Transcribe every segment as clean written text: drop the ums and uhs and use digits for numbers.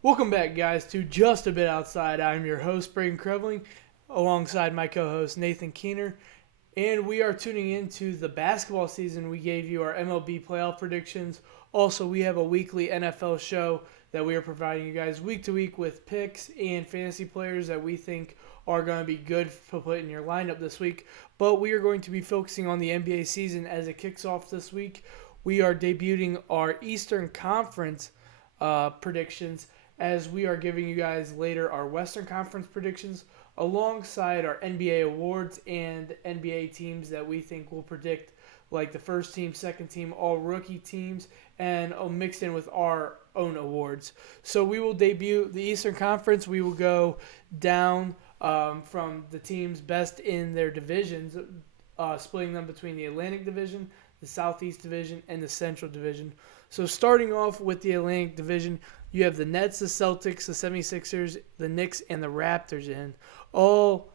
Welcome back, guys, to Just a Bit Outside. I'm your host, Braden Krevling, alongside my co host, Nathan Keener. And we are tuning into the basketball season. We gave you our MLB playoff predictions. Also, we have a weekly NFL show that we are providing you guys week to week with picks and fantasy players that we think are going to be good to put in your lineup this week. But we are going to be focusing on the NBA season as it kicks off this week. We are debuting our Eastern Conference predictions as we are giving you guys later our Western Conference predictions alongside our NBA awards and NBA teams that we think will predict, like the first team, second team, all rookie teams, and mixed in with our own awards. So we will debut the Eastern Conference. We will go down from the teams best in their divisions, splitting them between the Atlantic Division, the Southeast Division, and the Central Division. So starting off with the Atlantic Division, you have the Nets, the Celtics, the 76ers, the Knicks, and the Raptors in. All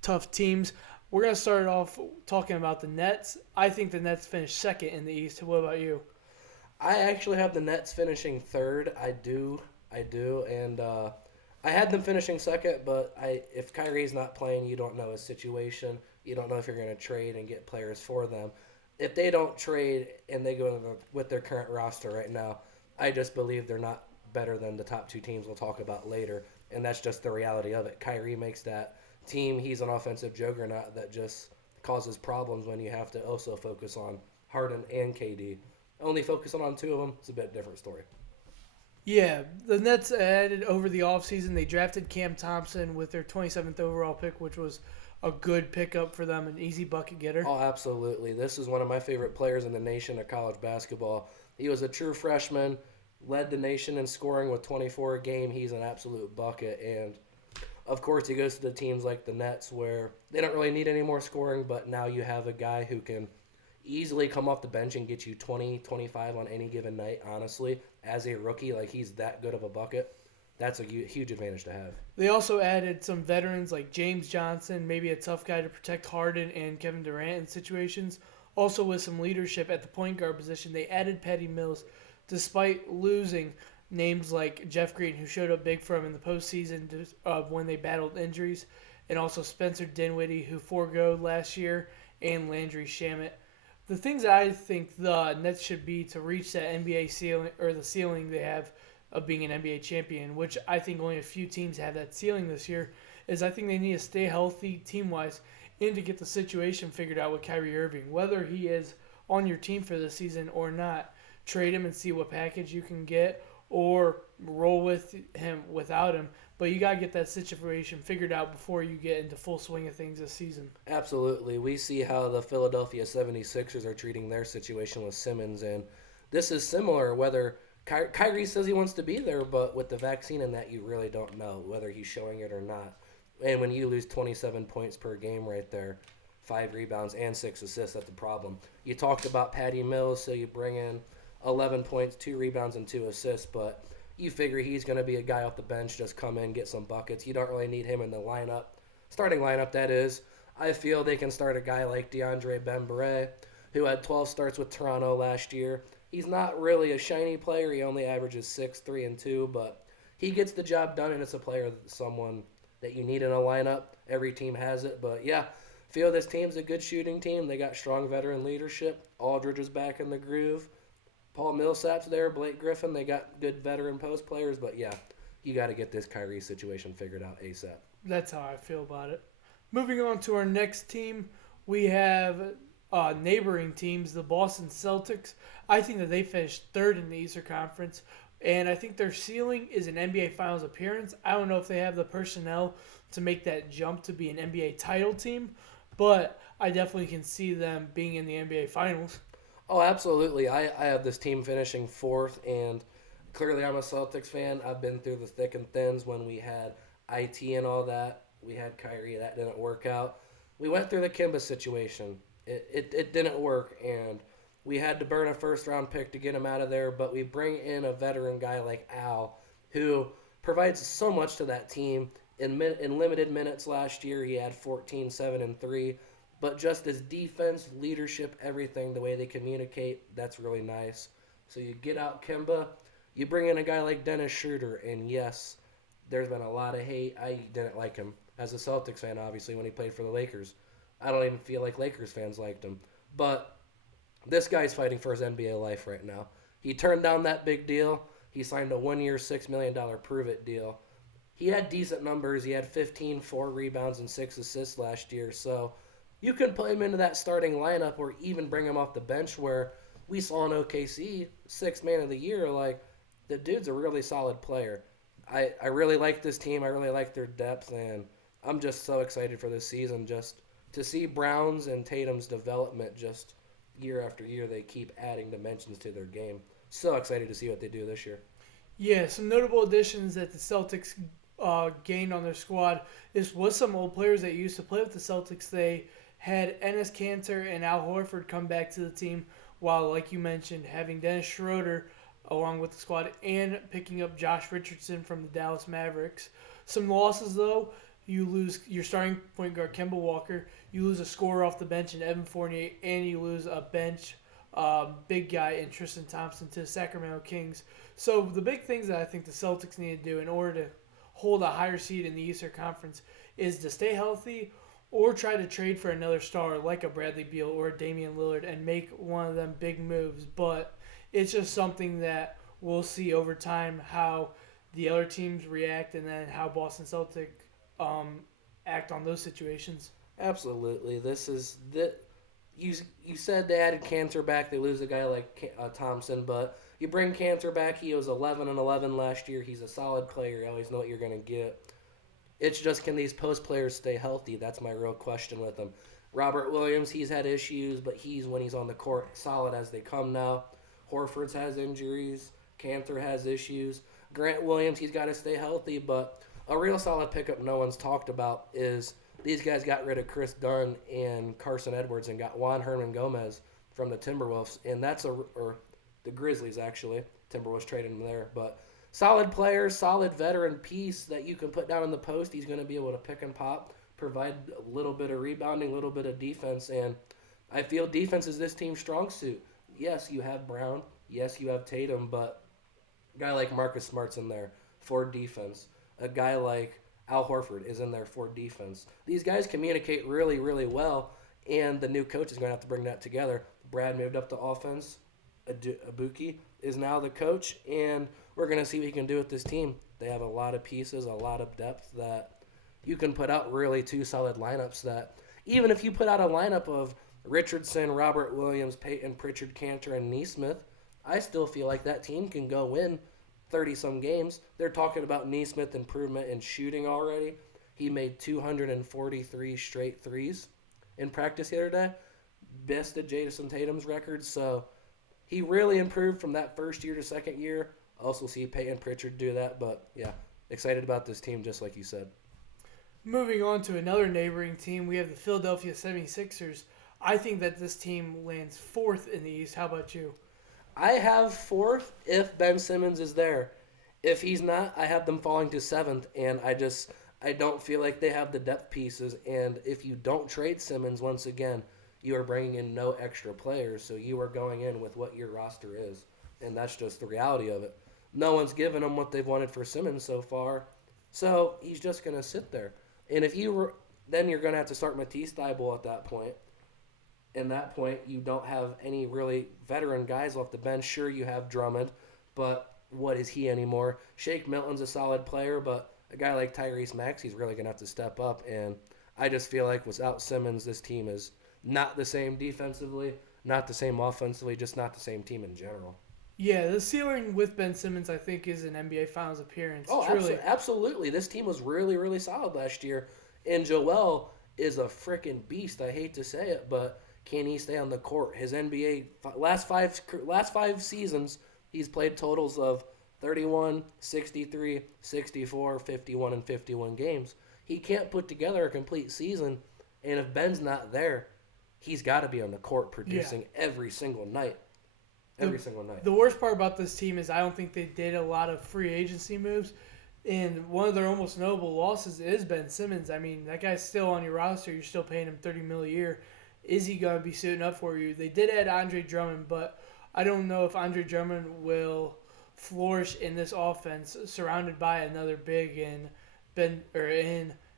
tough teams. We're going to start off talking about the Nets. I think the Nets finished second in the East. What about you? I actually have the Nets finishing third. I do, and I had them finishing second. But if Kyrie's not playing, you don't know his situation. You don't know if you're going to trade and get players for them. If they don't trade and they go with their current roster right now, I just believe they're not better than the top two teams we'll talk about later, and that's just the reality of it. Kyrie makes that team. He's an offensive juggernaut that just causes problems when you have to also focus on Harden and KD. Only focusing on two of them, it's a bit different story. Yeah, the Nets added over the offseason. They drafted Cam Thompson with their 27th overall pick, which was a good pickup for them, an easy bucket getter. Oh, absolutely. This is one of my favorite players in the nation of college basketball. He was a true freshman, led the nation in scoring with 24 a game. He's an absolute bucket. And, of course, he goes to the teams like the Nets where they don't really need any more scoring, but now you have a guy who can easily come off the bench and get you 20, 25 on any given night, honestly. As a rookie, like he's that good of a bucket. That's a huge advantage to have. They also added some veterans like James Johnson, maybe a tough guy to protect Harden and Kevin Durant in situations. Also, with some leadership at the point guard position, they added Patty Mills despite losing names like Jeff Green, who showed up big for him in the postseason when they battled injuries, and also Spencer Dinwiddie, who foregoed last year, and Landry Shamet. The things I think the Nets should be to reach that NBA ceiling or the ceiling they have of being an NBA champion, which I think only a few teams have that ceiling this year, is I think they need to stay healthy team wise and to get the situation figured out with Kyrie Irving, whether he is on your team for the season or not. Trade him and see what package you can get, or roll with him without him. But you gotta get that situation figured out before you get into full swing of things this season. Absolutely. We see how the Philadelphia 76ers are treating their situation with Simmons, and this is similar. Whether Kyrie says he wants to be there, but with the vaccine and that, you really don't know whether he's showing it or not. And when you lose 27 points per game right there, 5 rebounds and 6 assists, that's a problem. You talked about Patty Mills, so you bring in 11 points, 2 rebounds, and 2 assists, but you figure he's going to be a guy off the bench, just come in, get some buckets. You don't really need him in the lineup, starting lineup, that is. I feel they can start a guy like DeAndre Bembry, who had 12 starts with Toronto last year. He's not really a shiny player. He only averages 6, 3, and 2, but he gets the job done, and it's a player, someone that you need in a lineup. Every team has it, but yeah, feel this team's a good shooting team. They got strong veteran leadership. Aldridge is back in the groove. Paul Millsap's there, Blake Griffin. They got good veteran post players, but yeah, you got to get this Kyrie situation figured out ASAP. That's how I feel about it. Moving on to our next team, we have neighboring teams, the Boston Celtics. I think that they finished third in the Eastern Conference, and I think their ceiling is an NBA Finals appearance. I don't know if they have the personnel to make that jump to be an NBA title team, but I definitely can see them being in the NBA Finals. Oh, absolutely. I have this team finishing fourth, and clearly I'm a Celtics fan. I've been through the thick and thins when we had IT and all that. We had Kyrie. That didn't work out. We went through the Kimba situation. It didn't work, and we had to burn a first-round pick to get him out of there, but we bring in a veteran guy like Al, who provides so much to that team. In limited minutes last year, he had 14, 7, and 3. But just his defense, leadership, everything, the way they communicate, that's really nice. So you get out Kemba, You bring in a guy like Dennis Schroeder, and yes, there's been a lot of hate. I didn't like him as a Celtics fan, obviously, when he played for the Lakers. I don't even feel like Lakers fans liked him. But this guy's fighting for his NBA life right now. He turned down that big deal. He signed a 1 year, $6 million prove it deal. He had decent numbers. He had 15, 4 rebounds, and 6 assists last year. So you can put him into that starting lineup or even bring him off the bench where we saw in OKC, 6th man of the year. Like, the dude's a really solid player. I really like this team. I really like their depth, and I'm just so excited for this season just to see Brown's and Tatum's development just year after year. They keep adding dimensions to their game. So excited to see what they do this year. Yeah, some notable additions that the Celtics gained on their squad was some old players that used to play with the Celtics. They had Enes Kanter and Al Horford come back to the team, while, like you mentioned, having Dennis Schroeder along with the squad and picking up Josh Richardson from the Dallas Mavericks. Some losses, though. You lose your starting point guard, Kemba Walker. You lose a scorer off the bench in Evan Fournier, and you lose a bench big guy in Tristan Thompson to the Sacramento Kings. So the big things that I think the Celtics need to do in order to hold a higher seed in the Eastern Conference is to stay healthy or try to trade for another star like a Bradley Beal or a Damian Lillard and make one of them big moves. But it's just something that we'll see over time how the other teams react and then how Boston Celtic act on those situations. Absolutely. This is the you said they added Cantor back. They lose a guy like Thompson, but you bring Cantor back. He was 11-11 last year. He's a solid player. You always know what you're going to get. It's just, can these post players stay healthy? That's my real question with them. Robert Williams, he's had issues, but when he's on the court, solid as they come now. Horford's has injuries. Cantor has issues. Grant Williams, he's got to stay healthy, but a real solid pickup no one's talked about is these guys got rid of Chris Dunn and Carson Edwards and got Juan Hernan Gomez from the Timberwolves, and or the Grizzlies, actually. Timberwolves traded him there, but solid player, solid veteran piece that you can put down in the post. He's going to be able to pick and pop, provide a little bit of rebounding, a little bit of defense, and I feel defense is this team's strong suit. Yes, you have Brown. Yes, you have Tatum, but a guy like Marcus Smart's in there for defense. A guy like Al Horford is in there for defense. These guys communicate really, really well, and the new coach is going to have to bring that together. Brad moved up to offense. Ibuki is now the coach, and we're going to see what he can do with this team. They have a lot of pieces, a lot of depth that you can put out really two solid lineups that even if you put out a lineup of Richardson, Robert Williams, Peyton Pritchard, Cantor, and Neesmith, I still feel like that team can go win 30-some games. They're talking about Neesmith improvement in shooting already. He made 243 straight threes in practice the other day. Bested Jason Tatum's record, so he really improved from that first year to second year. Also see Peyton Pritchard do that, but yeah, excited about this team just like you said. Moving on to another neighboring team, we have the Philadelphia 76ers. I think that this team lands fourth in the East. How about you? I have fourth if Ben Simmons is there. If he's not, I have them falling to seventh, and I don't feel like they have the depth pieces. And if you don't trade Simmons once again, you are bringing in no extra players, so you are going in with what your roster is, and that's just the reality of it. No one's given him what they've wanted for Simmons so far, so he's just going to sit there. And then you're going to have to start Matisse Thybulle at that point. In that point, you don't have any really veteran guys off the bench. Sure, you have Drummond, but what is he anymore? Shake Milton's a solid player, but a guy like Tyrese Maxey's really going to have to step up. And I just feel like without Simmons, this team is not the same defensively, not the same offensively, just not the same team in general. Yeah, the ceiling with Ben Simmons, I think, is an NBA Finals appearance. Oh, truly. absolutely. This team was really, really solid last year. And Joel is a freaking beast. I hate to say it, but can he stay on the court? His NBA last five seasons, he's played totals of 31, 63, 64, 51, and 51 games. He can't put together a complete season, and if Ben's not there, he's got to be on the court producing every single night. The worst part about this team is I don't think they did a lot of free agency moves. And one of their almost notable losses is Ben Simmons. I mean, that guy's still on your roster. You're still paying him $30 million a year. Is he going to be suiting up for you? They did add Andre Drummond, but I don't know if Andre Drummond will flourish in this offense, surrounded by another big in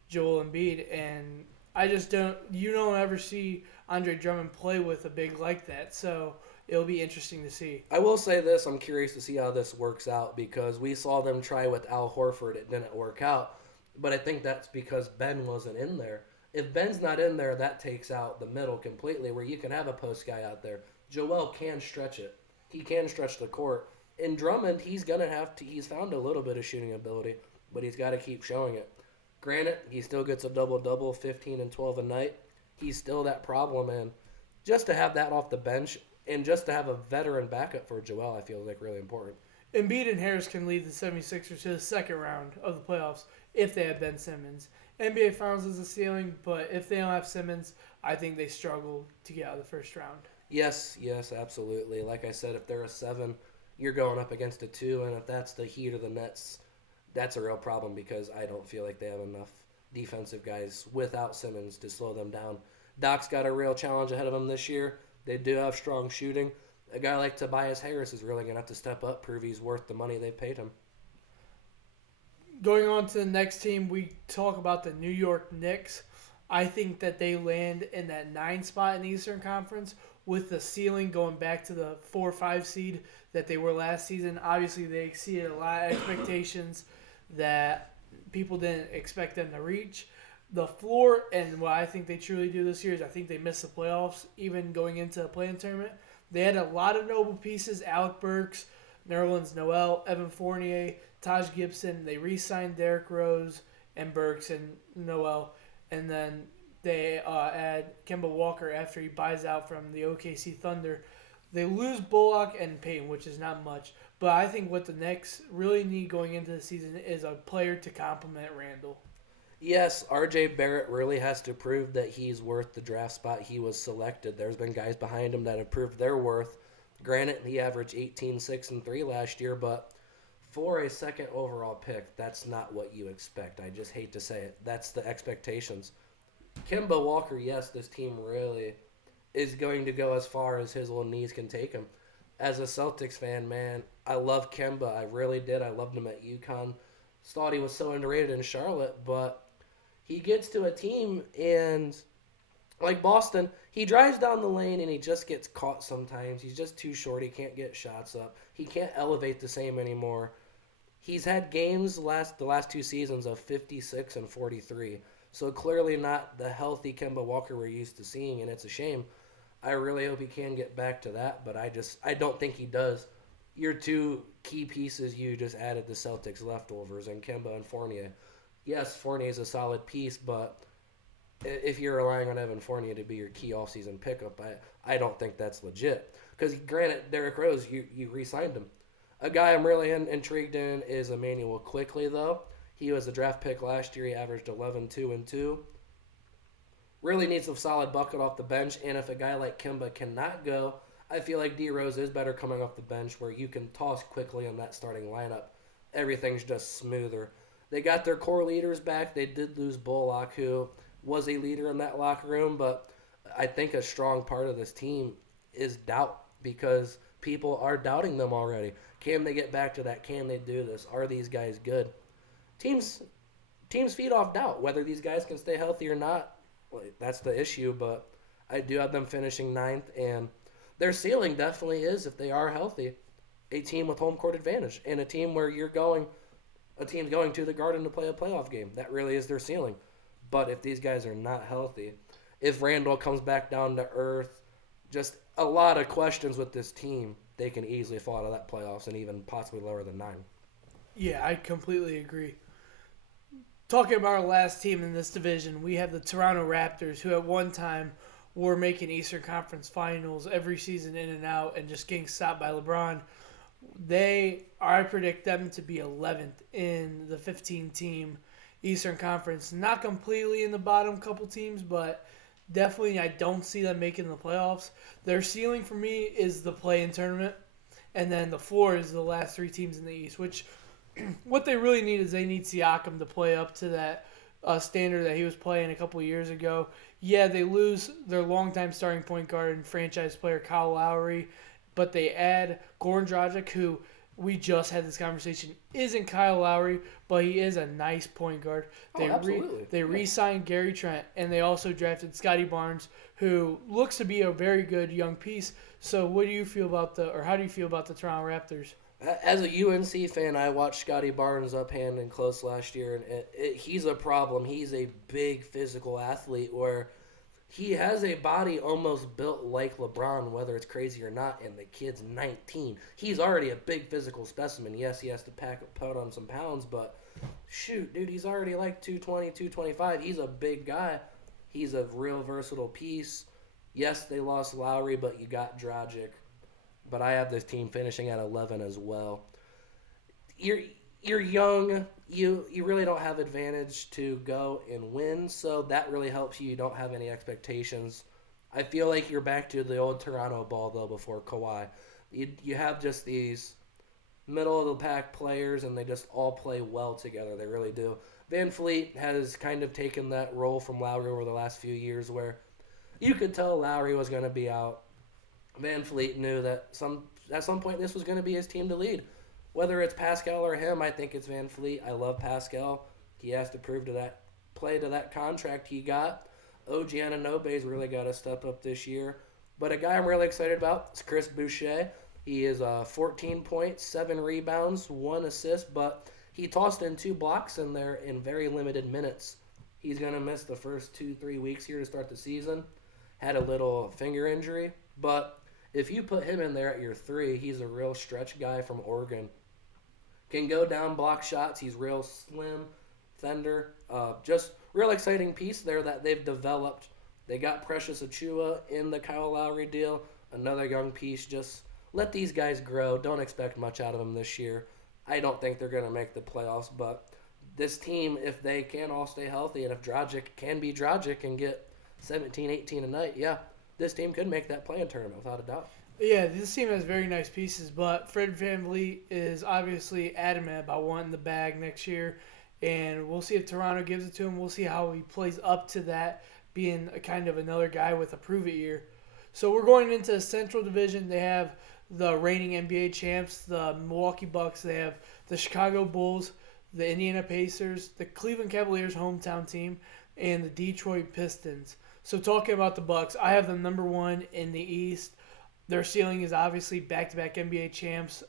Joel Embiid. And I just don't ever see Andre Drummond play with a big like that. So it'll be interesting to see. I will say this: I'm curious to see how this works out because we saw them try with Al Horford. It didn't work out, but I think that's because Ben wasn't in there. If Ben's not in there, that takes out the middle completely, where you can have a post guy out there. Joel can stretch it. He can stretch the court. In Drummond, he's gonna have to. He's found a little bit of shooting ability, but he's got to keep showing it. Granted, he still gets a double-double, 15 and 12 a night. He's still that problem, and just to have that off the bench and just to have a veteran backup for Joel, I feel like really important. Embiid and Harris can lead the 76ers to the second round of the playoffs if they have Ben Simmons. NBA Finals is a ceiling, but if they don't have Simmons, I think they struggle to get out of the first round. Yes, absolutely. Like I said, if they're a 7, you're going up against a 2, and if that's the Heat or the Nets, that's a real problem because I don't feel like they have enough defensive guys without Simmons to slow them down. Doc's got a real challenge ahead of him this year. They do have strong shooting. A guy like Tobias Harris is really going to have to step up, prove he's worth the money they've paid him. Going on to the next team, we talk about the New York Knicks. I think that they land in that 9 spot in the Eastern Conference with the ceiling going back to the 4 or 5 seed that they were last season. Obviously, they exceeded a lot of expectations that people didn't expect them to reach. The floor, and what I think they truly do this year is I think they missed the playoffs, even going into the play-in tournament. They had a lot of noble pieces: Alec Burks, Nerlens Noel, Evan Fournier, Taj Gibson. They re-signed Derrick Rose and Burks and Noel, and then they add Kemba Walker after he buys out from the OKC Thunder. They lose Bullock and Payton, which is not much, but I think what the Knicks really need going into the season is a player to complement Randall. Yes, R.J. Barrett really has to prove that he's worth the draft spot he was selected. There's been guys behind him that have proved their worth. Granted, he averaged 18, 6, and 3 last year, but for a second overall pick, that's not what you expect. I just hate to say it. That's the expectations. Kemba Walker, yes, this team really is going to go as far as his little knees can take him. As a Celtics fan, man, I love Kemba. I really did. I loved him at UConn. Thought he was so underrated in Charlotte, but he gets to a team and, like Boston, he drives down the lane and he just gets caught sometimes. He's just too short. He can't get shots up. He can't elevate the same anymore. He's had games the last 2 seasons of 56 and 43. So clearly not the healthy Kemba Walker we're used to seeing, and it's a shame. I really hope he can get back to that, but I don't think he does. Your 2 key pieces you just added the Celtics leftovers and Kemba and Fournier. Yes, Fournier is a solid piece, but if you're relying on Evan Fournier to be your key all-season pickup, I don't think that's legit. Because granted, Derrick Rose, you re-signed him. A guy I'm really intrigued in is Emmanuel Quickley, though. He was a draft pick last year. He averaged 11, 2, and 2. Really needs a solid bucket off the bench, and if a guy like Kemba cannot go, I feel like D. Rose is better coming off the bench where you can toss quickly in that starting lineup. Everything's just smoother. They got their core leaders back. They did lose Bullock, who was a leader in that locker room, but I think a strong part of this team is doubt because people are doubting them already. Can they get back to that? Can they do this? Are these guys good? Teams feed off doubt. Whether these guys can stay healthy or not, well, that's the issue, but I do have them finishing 9th, and their ceiling definitely is, if they are healthy, a team with home court advantage and a team where a team's going to the Garden to play a playoff game. That really is their ceiling. But if these guys are not healthy, if Randall comes back down to earth, just a lot of questions with this team, they can easily fall out of that playoffs and even possibly lower than 9. Yeah, I completely agree. Talking about our last team in this division, we have the Toronto Raptors, who at one time were making Eastern Conference Finals every season in and out and just getting stopped by LeBron. I predict them to be 11th in the 15-team Eastern Conference. Not completely in the bottom couple teams, but definitely I don't see them making the playoffs. Their ceiling for me is the play-in tournament, and then the floor is the last 3 teams in the East, which what they really need is they need Siakam to play up to that standard that he was playing a couple of years ago. Yeah, they lose their longtime starting point guard and franchise player Kyle Lowry, but they add Goran Dragic, who we just had this conversation, isn't Kyle Lowry, but he is a nice point guard. Oh, absolutely. They re-signed Gary Trent, and they also drafted Scotty Barnes, who looks to be a very good young piece. So what do you feel about how do you feel about the Toronto Raptors? As a UNC fan, I watched Scotty Barnes up hand and close last year, and he's a problem. He's a big physical athlete where he has a body almost built like LeBron, whether it's crazy or not, and the kid's 19. He's already a big physical specimen. Yes, he has to put on some pounds, but shoot, dude, he's already like 220, 225. He's a big guy. He's a real versatile piece. Yes, they lost Lowry, but you got Dragic. But I have this team finishing at 11 as well. You're young. You really don't have advantage to go and win, so that really helps you. You don't have any expectations. I feel like you're back to the old Toronto ball, though, before Kawhi. You have just these middle-of-the-pack players, and they just all play well together. They really do. Van Fleet has kind of taken that role from Lowry over the last few years where you could tell Lowry was going to be out. Van Fleet knew that at some point this was going to be his team to lead. Whether it's Pascal or him, I think it's Van Fleet. I love Pascal. He has to prove to that contract he got. OG Anunoby's really got to step up this year. But a guy I'm really excited about is Chris Boucher. He is 14 points, 7 rebounds, 1 assist, but he tossed in 2 blocks in there in very limited minutes. He's going to miss the first 2-3 weeks here to start the season. Had a little finger injury, but if you put him in there at your 3, he's a real stretch guy from Oregon. Can go down, block shots. He's real slim, fender. Just real exciting piece there that they've developed. They got Precious Achiuwa in the Kyle Lowry deal. Another young piece. Just let these guys grow. Don't expect much out of them this year. I don't think they're going to make the playoffs, but this team, if they can all stay healthy and if Dragic can be Dragic and get 17, 18 a night, yeah, this team could make that play-in tournament without a doubt. Yeah, this team has very nice pieces, but Fred VanVleet is obviously adamant about wanting the bag next year, and we'll see if Toronto gives it to him. We'll see how he plays up to that, being a kind of another guy with a prove-it year. So we're going into the Central Division. They have the reigning NBA champs, the Milwaukee Bucks. They have the Chicago Bulls, the Indiana Pacers, the Cleveland Cavaliers hometown team, and the Detroit Pistons. So talking about the Bucks, I have them number 1 in the East. Their ceiling is obviously back-to-back NBA champs.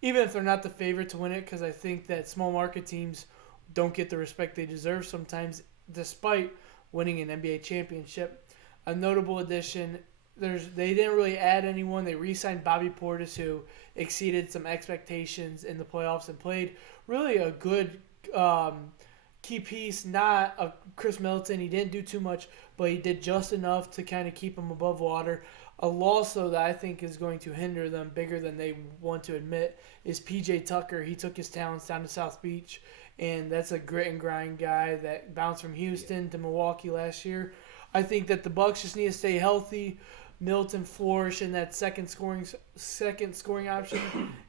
Even if they're not the favorite to win it, because I think that small market teams don't get the respect they deserve sometimes, despite winning an NBA championship. A notable addition, they didn't really add anyone. They re-signed Bobby Portis, who exceeded some expectations in the playoffs and played really a good key piece. Not a Chris Middleton. He didn't do too much, but he did just enough to kind of keep him above water. A loss, though, that I think is going to hinder them bigger than they want to admit is P.J. Tucker. He took his talents down to South Beach, and that's a grit and grind guy that bounced from Houston to Milwaukee last year. I think that the Bucks just need to stay healthy, Middleton flourish in that second scoring option,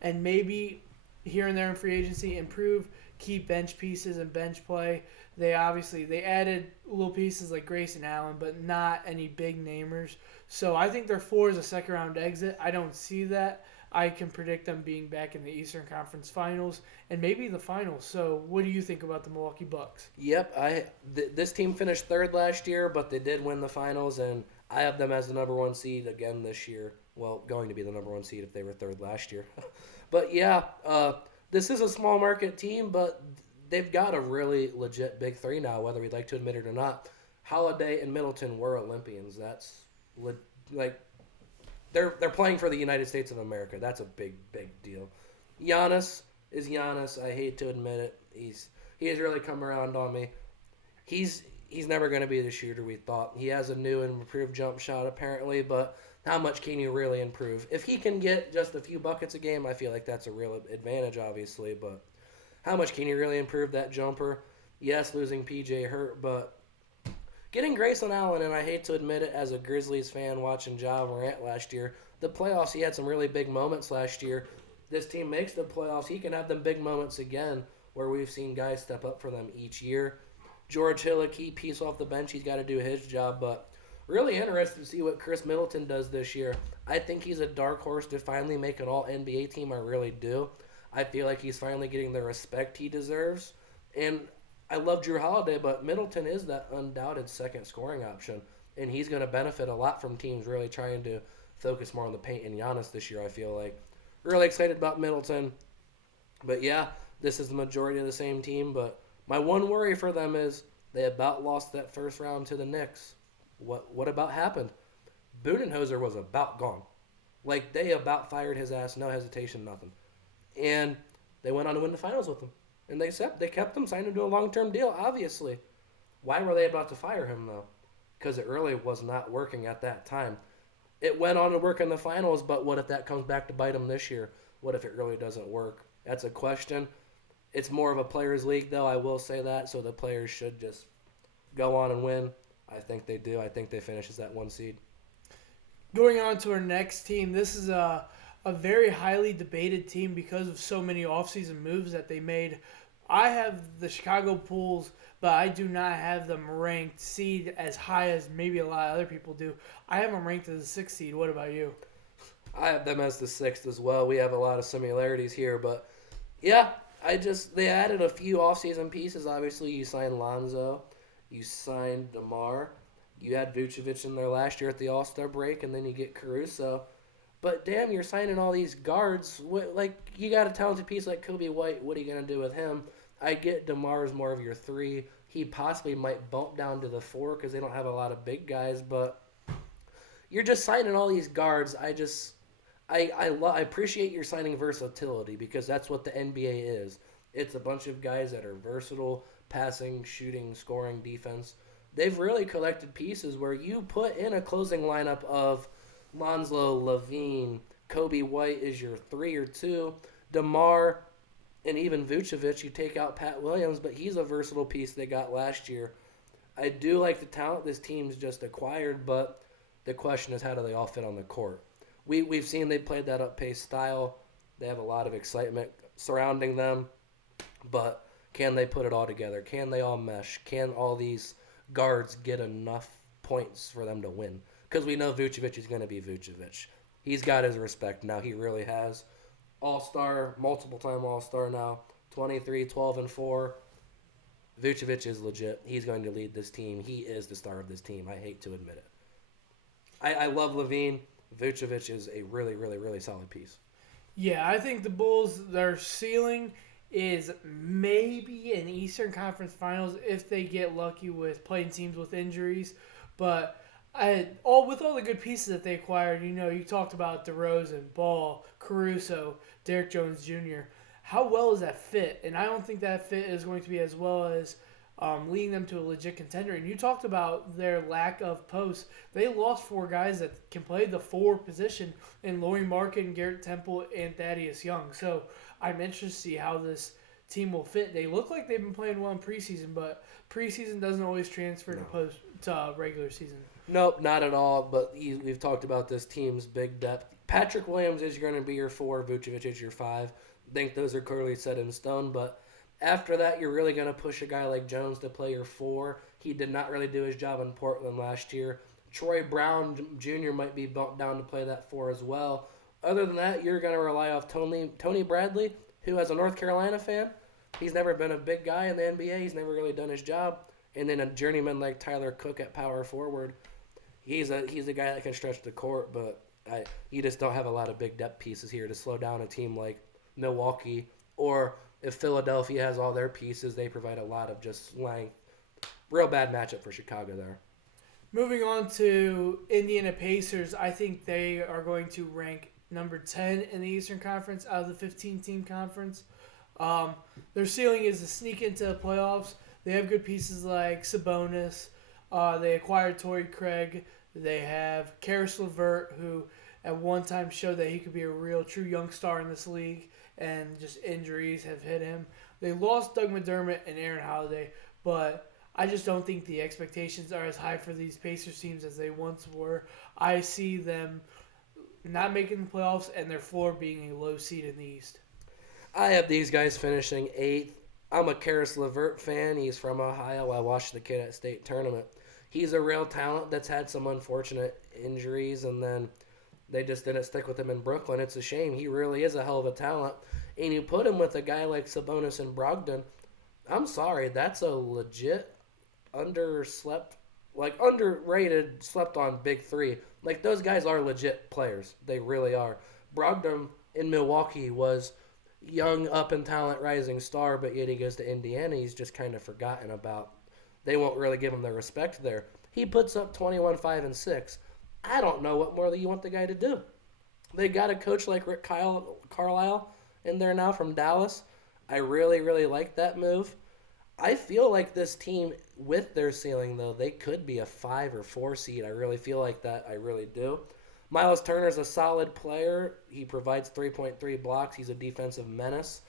and maybe here and there in free agency improve, keep bench pieces and bench play. They added little pieces like Grayson Allen, but not any big namers. So I think their 4 is a second round exit. I don't see that. I can predict them being back in the Eastern Conference Finals and maybe the Finals. So what do you think about the Milwaukee Bucks? Yep, this team finished 3rd last year, but they did win the Finals, and I have them as the number 1 seed again this year. Well, going to be the number 1 seed if they were 3rd last year. But yeah, this is a small market team, but they've got a really legit big 3 now, whether we'd like to admit it or not. Holiday and Middleton were Olympians. That's like they're playing for the United States of America. That's a big deal. Giannis is Giannis. I hate to admit it. He has really come around on me. He's never going to be the shooter we thought. He has a new and improved jump shot apparently, but how much can you really improve? If he can get just a few buckets a game, I feel like that's a real advantage, obviously, but how much can you really improve that jumper? Yes, losing PJ hurt, but getting Grayson Allen, and I hate to admit it as a Grizzlies fan watching Ja Morant last year, the playoffs, he had some really big moments last year. This team makes the playoffs. He can have them big moments again where we've seen guys step up for them each year. George Hill, a key piece off the bench. He's got to do his job, but really interested to see what Chris Middleton does this year. I think he's a dark horse to finally make an all NBA team. I really do. I feel like he's finally getting the respect he deserves. And I love Drew Holiday, but Middleton is that undoubted second scoring option. And he's going to benefit a lot from teams really trying to focus more on the paint and Giannis this year, I feel like. Really excited about Middleton. But yeah, this is the majority of the same team. But my one worry for them is they about lost that first round to the Knicks. What about happened? Budenholzer was about gone. Like, they about fired his ass, no hesitation, nothing. And they went on to win the finals with him. And they kept him, signed him to a long-term deal, obviously. Why were they about to fire him, though? Because it really was not working at that time. It went on to work in the finals, but what if that comes back to bite them this year? What if it really doesn't work? That's a question. It's more of a players' league, though, I will say that, so the players should just go on and win. I think they do. I think they finish as that 1 seed. Going on to our next team, this is a very highly debated team because of so many offseason moves that they made. I have the Chicago Bulls, but I do not have them ranked seed as high as maybe a lot of other people do. I have them ranked as a 6th seed. What about you? I have them as the 6th as well. We have a lot of similarities here, but yeah, they added a few offseason pieces. Obviously, you signed Lonzo, you signed DeMar, you had Vucevic in there last year at the All-Star break, and then you get Caruso. But damn, you're signing all these guards. You got a talented piece like Kobe White. What are you gonna do with him? I get DeMar is more of your 3. He possibly might bump down to the 4 because they don't have a lot of big guys. But you're just signing all these guards. I appreciate your signing versatility because that's what the NBA is. It's a bunch of guys that are versatile, passing, shooting, scoring, defense. They've really collected pieces where you put in a closing lineup of Lonzo, Levine, Kobe White is your 3 or 2, DeMar, and even Vucevic. You take out Pat Williams, but he's a versatile piece they got last year. I do like the talent this team's just acquired, but the question is how do they all fit on the court? We've seen they played that up-paced style. They have a lot of excitement surrounding them, but can they put it all together? Can they all mesh? Can all these guards get enough points for them to win? Because we know Vucevic is going to be Vucevic. He's got his respect now. He really has. All-star, multiple-time All-star now, 23, 12, and 4. Vucevic is legit. He's going to lead this team. He is the star of this team. I hate to admit it. I love Levine. Vucevic is a really, really, really solid piece. Yeah, I think the Bulls, their ceiling is maybe an Eastern Conference Finals if they get lucky with playing teams with injuries. But with all the good pieces that they acquired, you talked about DeRozan, Ball, Caruso, Derrick Jones Jr. How well is that fit? And I don't think that fit is going to be as well as leading them to a legit contender. And you talked about their lack of posts. They lost 4 guys that can play the 4 position in Lauri Markkanen, Garrett Temple, and Thaddeus Young. So I'm interested to see how this team will fit. They look like they've been playing well in preseason, but preseason doesn't always transfer to regular season. Nope, not at all. But we've talked about this team's big depth. Patrick Williams is going to be your 4. Vucevic is your 5. I think those are clearly set in stone. But after that, you're really going to push a guy like Jones to play your 4. He did not really do his job in Portland last year. Troy Brown Jr. might be bumped down to play that 4 as well. Other than that, you're going to rely off Tony Bradley, who, as a North Carolina fan, he's never been a big guy in the NBA. He's never really done his job. And then a journeyman like Tyler Cook at power forward. He's a guy that can stretch the court, but you just don't have a lot of big depth pieces here to slow down a team like Milwaukee. Or if Philadelphia has all their pieces, they provide a lot of just length. Real bad matchup for Chicago there. Moving on to Indiana Pacers, I think they are going to rank number 10 in the Eastern Conference out of the 15-team conference. Their ceiling is to sneak into the playoffs. They have good pieces like Sabonis. They acquired Torrey Craig. They have Karis LeVert, who at one time showed that he could be a real true young star in this league, and just injuries have hit him. They lost Doug McDermott and Aaron Holiday, but I just don't think the expectations are as high for these Pacers teams as they once were. I see them not making the playoffs and their floor being a low seed in the East. I have these guys finishing 8th. I'm a Karis LeVert fan. He's from Ohio. I watched the kid at state tournament. He's a real talent that's had some unfortunate injuries, and then they just didn't stick with him in Brooklyn. It's a shame. He really is a hell of a talent. And you put him with a guy like Sabonis and Brogdon, I'm sorry, that's a legit underrated, slept on big three. Like, those guys are legit players. They really are. Brogdon in Milwaukee was young, up and talent, rising star, but yet he goes to Indiana. He's just kind of forgotten about. They won't really give him the respect there. He puts up 21, 5, and 6. I don't know what more you want the guy to do. They got a coach like Rick Carlisle in there now from Dallas. I really, really like that move. I feel like this team, with their ceiling, though, they could be a 5 or 4 seed. I really feel like that. I really do. Miles Turner's a solid player. He provides 3.3 blocks. He's a defensive menace.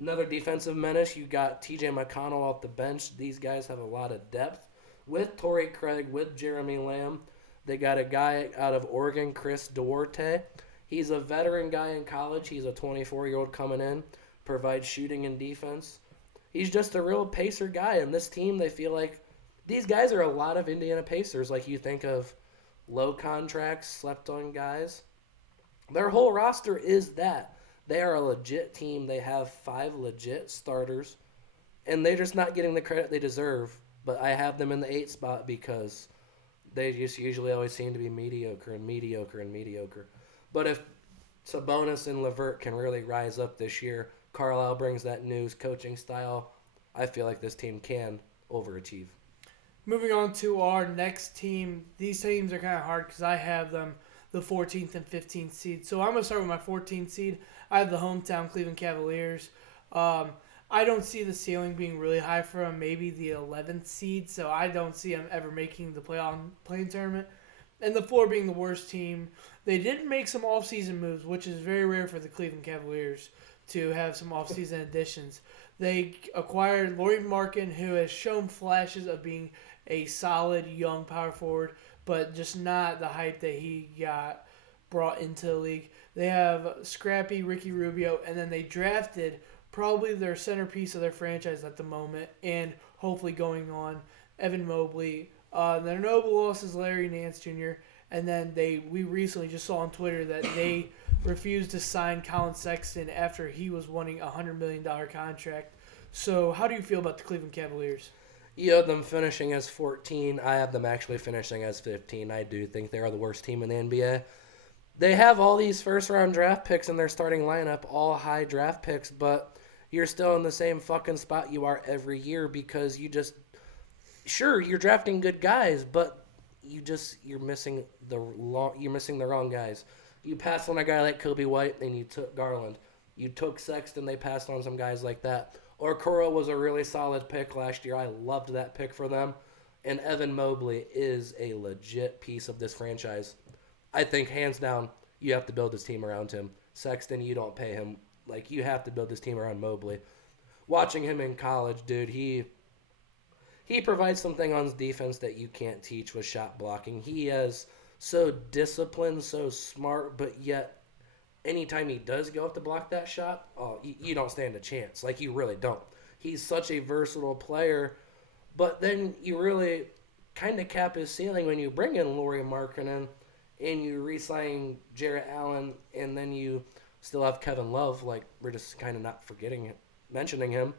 Another defensive menace, you got TJ McConnell off the bench. These guys have a lot of depth. With Torrey Craig, with Jeremy Lamb, they got a guy out of Oregon, Chris Duarte. He's a veteran guy in college. He's a 24-year-old coming in, provides shooting and defense. He's just a real Pacer guy, and this team, they feel like these guys are a lot of Indiana Pacers. Like, you think of low contracts, slept-on guys. Their whole roster is that. They are a legit team. They have 5 legit starters, and they're just not getting the credit they deserve. But I have them in the 8 spot because they just usually always seem to be mediocre and mediocre and mediocre. But if Sabonis and LeVert can really rise up this year, Carlisle brings that new coaching style, I feel like this team can overachieve. Moving on to our next team. These teams are kind of hard because I have them the 14th and 15th seed. So I'm going to start with my 14th seed. I have the hometown Cleveland Cavaliers. I don't see the ceiling being really high for them, maybe the 11th seed. So I don't see them ever making the play-in tournament. And the 4 being the worst team. They did make some offseason moves, which is very rare for the Cleveland Cavaliers to have some offseason additions. They acquired Lauri Markkanen, who has shown flashes of being a solid young power forward, but just not the hype that he got brought into the league. They have scrappy Ricky Rubio, and then they drafted probably their centerpiece of their franchise at the moment, and hopefully going on, Evan Mobley. Their noble loss is Larry Nance Jr., and then we recently just saw on Twitter that they refused to sign Colin Sexton after he was wanting a $100 million contract. So how do you feel about the Cleveland Cavaliers? You have them finishing as 14. I have them actually finishing as 15. I do think they are the worst team in the NBA. They have all these first-round draft picks in their starting lineup, all high draft picks, but you're still in the same fucking spot you are every year because sure, you're drafting good guys, but you're missing the wrong guys. You passed on a guy like Kobe White, and you took Garland. You took Sexton, they passed on some guys like that. Okoro was a really solid pick last year. I loved that pick for them. And Evan Mobley is a legit piece of this franchise. I think, hands down, you have to build this team around him. Sexton, you don't pay him. Like, you have to build this team around Mobley. Watching him in college, dude, he provides something on his defense that you can't teach with shot blocking. He is so disciplined, so smart, but yet anytime he does go up to block that shot, you don't stand a chance. Like, you really don't. He's such a versatile player, but then you really kind of cap his ceiling when you bring in Lauri Markkanen and you re-sign Jarrett Allen, and then you still have Kevin Love. Like, we're just kind of not mentioning him.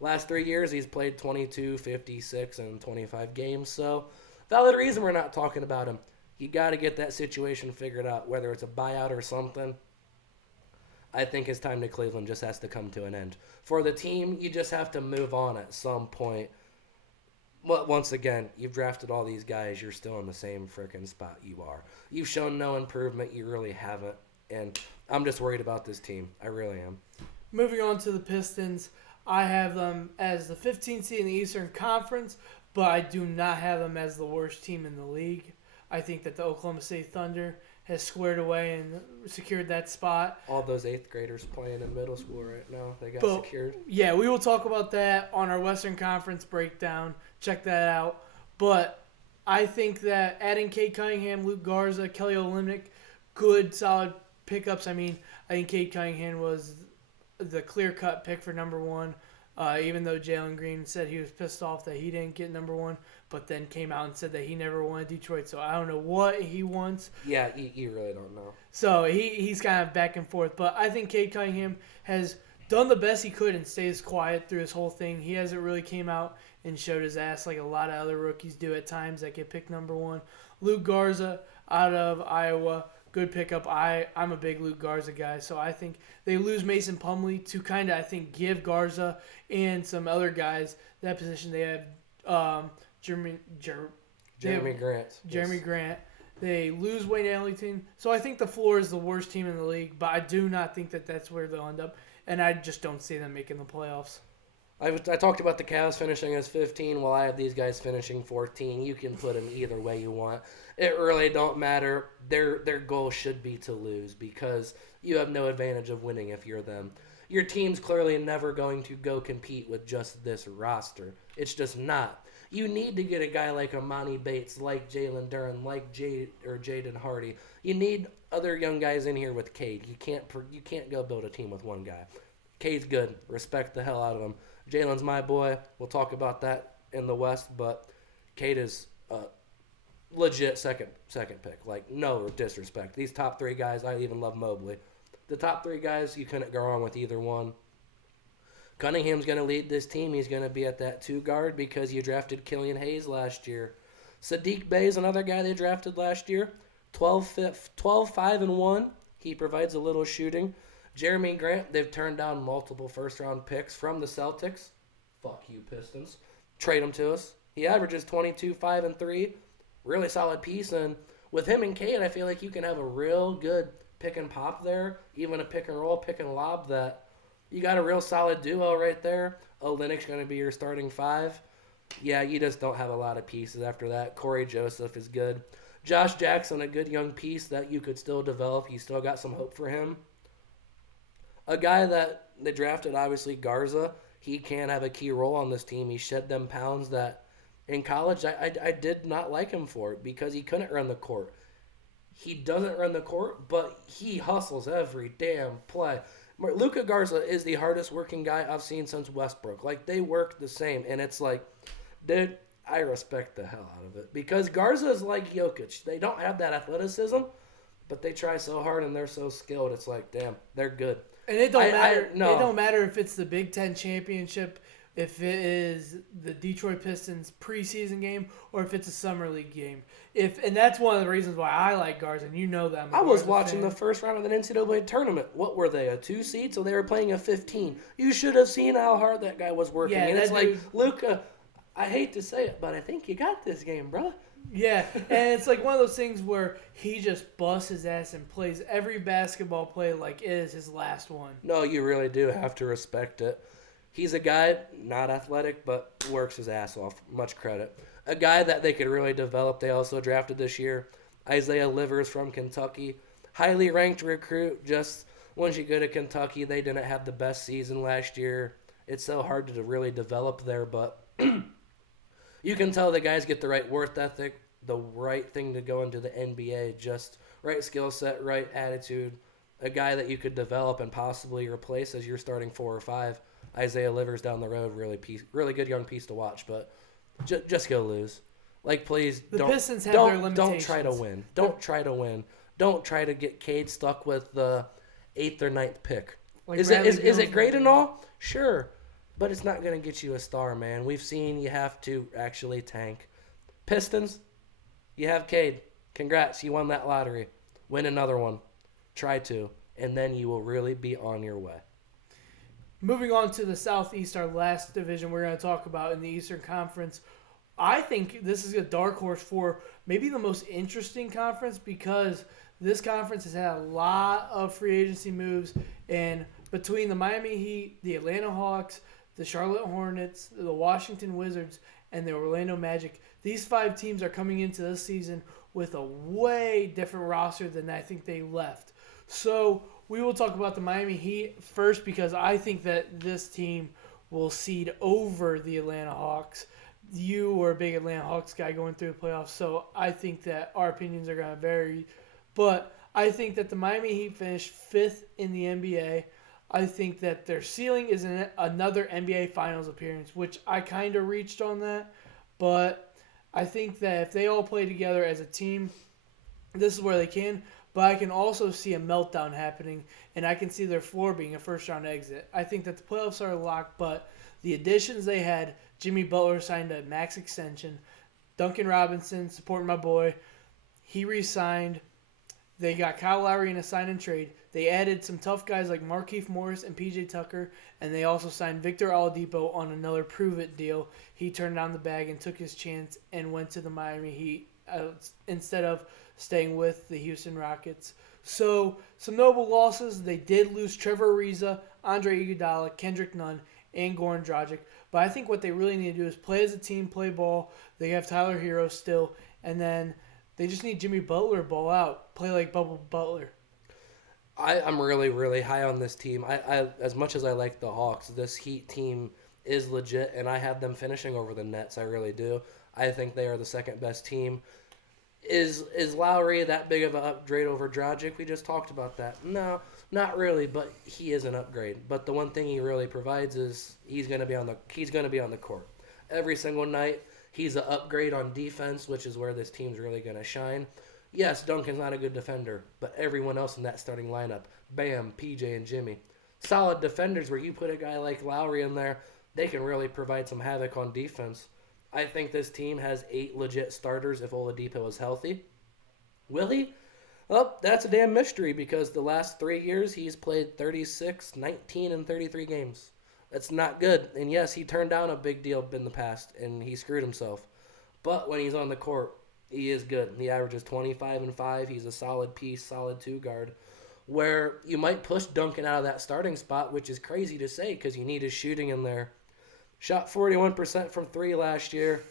Last 3 years, he's played 22, 56, and 25 games. So, valid reason we're not talking about him. You got to get that situation figured out, whether it's a buyout or something. I think his time to Cleveland just has to come to an end. For the team, you just have to move on at some point. But once again, you've drafted all these guys. You're still in the same freaking spot you are. You've shown no improvement. You really haven't. And I'm just worried about this team. I really am. Moving on to the Pistons, I have them as the 15th seed in the Eastern Conference, but I do not have them as the worst team in the league. I think that the Oklahoma City Thunder has squared away and secured that spot. All those 8th graders playing in middle school right now, they got secured. Yeah, we will talk about that on our Western Conference breakdown. Check that out. But I think that adding Cade Cunningham, Luke Garza, Kelly Olynyk, good, solid pickups. I mean, I think Cade Cunningham was the clear-cut pick for number 1. Even though Jalen Green said he was pissed off that he didn't get number one, but then came out and said that he never wanted Detroit. So I don't know what he wants. Yeah, you really don't know. So he's kind of back and forth. But I think Cade Cunningham has done the best he could and stays quiet through his whole thing. He hasn't really came out and showed his ass like a lot of other rookies do at times that get picked number one. Luke Garza out of Iowa, good pickup. I'm a big Luke Garza guy, so I think they lose Mason Plumlee to kind of, I think, give Garza and some other guys that position. They have Jeremy Grant. Jeremy Grant. They lose Wayne Ellington. So I think the floor is the worst team in the league, but I do not think that that's where they'll end up. And I just don't see them making the playoffs. I talked about the Cavs finishing as 15. Well, I have these guys finishing 14. You can put them either way you want. It really don't matter. Their goal should be to lose because you have no advantage of winning if you're them. Your team's clearly never going to go compete with just this roster. It's just not. You need to get a guy like Amani Bates, like Jalen Duren, like Jaden Hardy. You need other young guys in here with Cade. You can't go build a team with one guy. Cade's good. Respect the hell out of him. Jalen's my boy. We'll talk about that in the West, but Cade is a legit second pick. Like, no disrespect. These top three guys, I even love Mobley. The top three guys, you couldn't go wrong with either one. Cunningham's going to lead this team. He's going to be at that 2 guard because you drafted Killian Hayes last year. Sadiq Bey is another guy they drafted last year. 12-5-1. He provides a little shooting. Jeremy Grant, they've turned down multiple first-round picks from the Celtics. Fuck you, Pistons. Trade him to us. He averages 22, 5, and 3. Really solid piece. And with him and Cade, I feel like you can have a real good pick and pop there. Even a pick and roll, pick and lob that you got a real solid duo right there. Olynyk's going to be your starting 5. Yeah, you just don't have a lot of pieces after that. Corey Joseph is good. Josh Jackson, a good young piece that you could still develop. You still got some hope for him. A guy that they drafted, obviously, Garza, he can have a key role on this team. He shed them pounds that in college I did not like him for it because he couldn't run the court. He doesn't run the court, but he hustles every damn play. Luka Garza is the hardest working guy I've seen since Westbrook. Like, they work the same, and it's like, dude, I respect the hell out of it because Garza is like Jokic. They don't have that athleticism, but they try so hard and they're so skilled. It's like, damn, they're good. And it don't matter. It don't matter if it's the Big Ten championship, if it is the Detroit Pistons preseason game, or if it's a summer league game. And that's one of the reasons why I like Garza, and you know that. I was watching the first round of the NCAA tournament. What were they, a 2 seed? So they were playing a 15. You should have seen how hard that guy was working. Yeah, and it's like, Luka, I hate to say it, but I think you got this game, bro. Yeah, and it's like one of those things where he just busts his ass and plays every basketball play like it is his last one. No, you really do have to respect it. He's a guy, not athletic, but works his ass off. Much credit. A guy that they could really develop, they also drafted this year, Isaiah Livers from Kentucky. Highly ranked recruit. Just once you go to Kentucky, they didn't have the best season last year. It's so hard to really develop there, but you can tell the guys get the right work ethic, the right thing to go into the NBA, just right skill set, right attitude. A guy that you could develop and possibly replace as your starting 4 or 5. Isaiah Livers down the road, really good young piece to watch, but just go lose. Like, please, Pistons have their limitations. Don't try to win. Don't try to win. Don't try to get Cade stuck with the 8th or 9th pick. Like is it great and all? Sure. But it's not going to get you a star, man. We've seen you have to actually tank. Pistons, you have Cade. Congrats, you won that lottery. Win another one. Try to. And then you will really be on your way. Moving on to the Southeast, our last division we're going to talk about in the Eastern Conference. I think this is a dark horse for maybe the most interesting conference because this conference has had a lot of free agency moves. And between the Miami Heat, the Atlanta Hawks, the Charlotte Hornets, the Washington Wizards, and the Orlando Magic, these 5 teams are coming into this season with a way different roster than I think they left. So we will talk about the Miami Heat first because I think that this team will seed over the Atlanta Hawks. You were a big Atlanta Hawks guy going through the playoffs, so I think that our opinions are going to vary. But I think that the Miami Heat finished 5th in the NBA. I think that their ceiling is another NBA Finals appearance, which I kind of reached on that. But I think that if they all play together as a team, this is where they can. But I can also see a meltdown happening, and I can see their floor being a first-round exit. I think that the playoffs are locked, but the additions they had, Jimmy Butler signed a max extension. Duncan Robinson, supporting my boy, he re-signed. They got Kyle Lowry in a sign and trade. They added some tough guys like Markieff Morris and PJ Tucker, and they also signed Victor Oladipo on another prove-it deal. He turned down the bag and took his chance and went to the Miami Heat instead of staying with the Houston Rockets. So, some notable losses. They did lose Trevor Ariza, Andre Iguodala, Kendrick Nunn, and Goran Dragic. But I think what they really need to do is play as a team, play ball. They have Tyler Hero still, and then they just need Jimmy Butler to ball out, play like Bubble Butler. I'm really, really high on this team. I as much as I like the Hawks, this Heat team is legit, and I have them finishing over the Nets. I really do. I think they are the second best team. Is Lowry that big of an upgrade over Dragic? We just talked about that. No, not really, but he is an upgrade. But the one thing he really provides is he's going to be on the court every single night. He's an upgrade on defense, which is where this team's really going to shine. Yes, Duncan's not a good defender, but everyone else in that starting lineup, Bam, PJ, and Jimmy, solid defenders where you put a guy like Lowry in there, they can really provide some havoc on defense. I think this team has 8 legit starters if Oladipo is healthy. Will he? Well, that's a damn mystery because the last 3 years he's played 36, 19, and 33 games. That's not good. And yes, he turned down a big deal in the past, and he screwed himself. But when he's on the court, he is good. He averages 25 and 5. He's a solid piece, solid 2-guard. Where you might push Duncan out of that starting spot, which is crazy to say because you need his shooting in there. Shot 41% from 3 last year.